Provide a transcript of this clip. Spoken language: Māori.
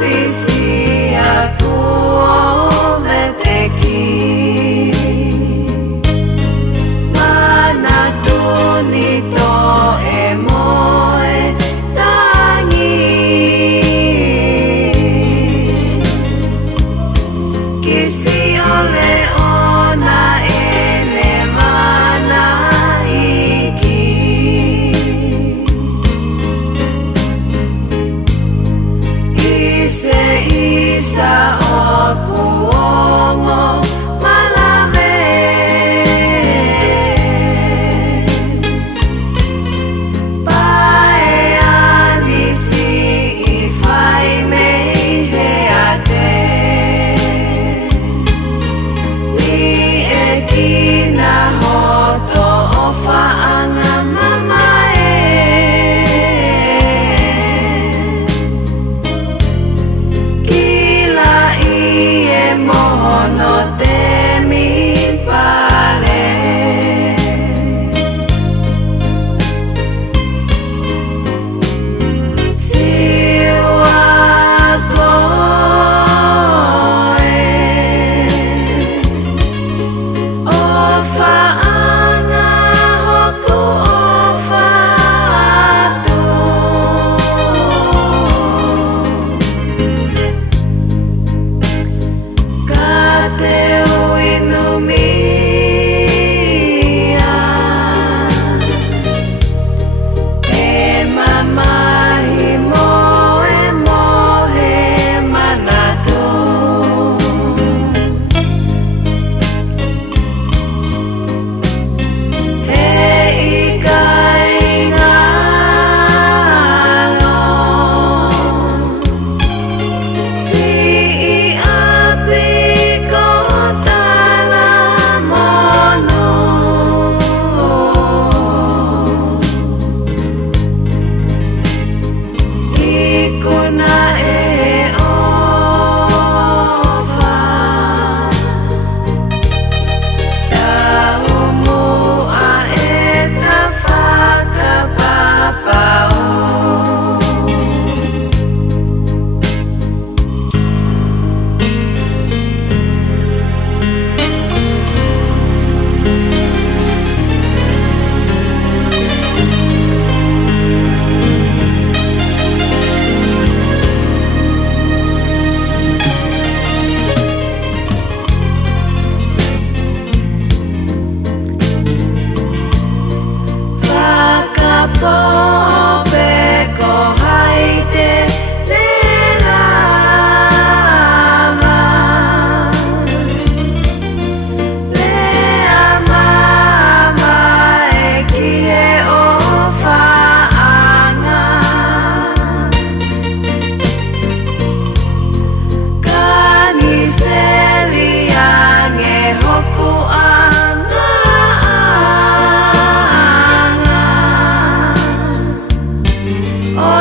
Bisi aku meteki mana tuni to emoe tangi kisi ole ona ele mana iki ise isa oku ongo malame pae anisi ifai me heate ni ekina hoto ofa anga mamae kila iye mohono temi pare siwa koe ofa anga hoku ofa atu kate uinumia e mamahi moe mohe manatu he ikai ngalo si api kota lamono ikuna e ofa taumu a eta faka papao Whakapope ko haite te rama Lea mama e kie o whaanga Kani seli ange hoku anga anga o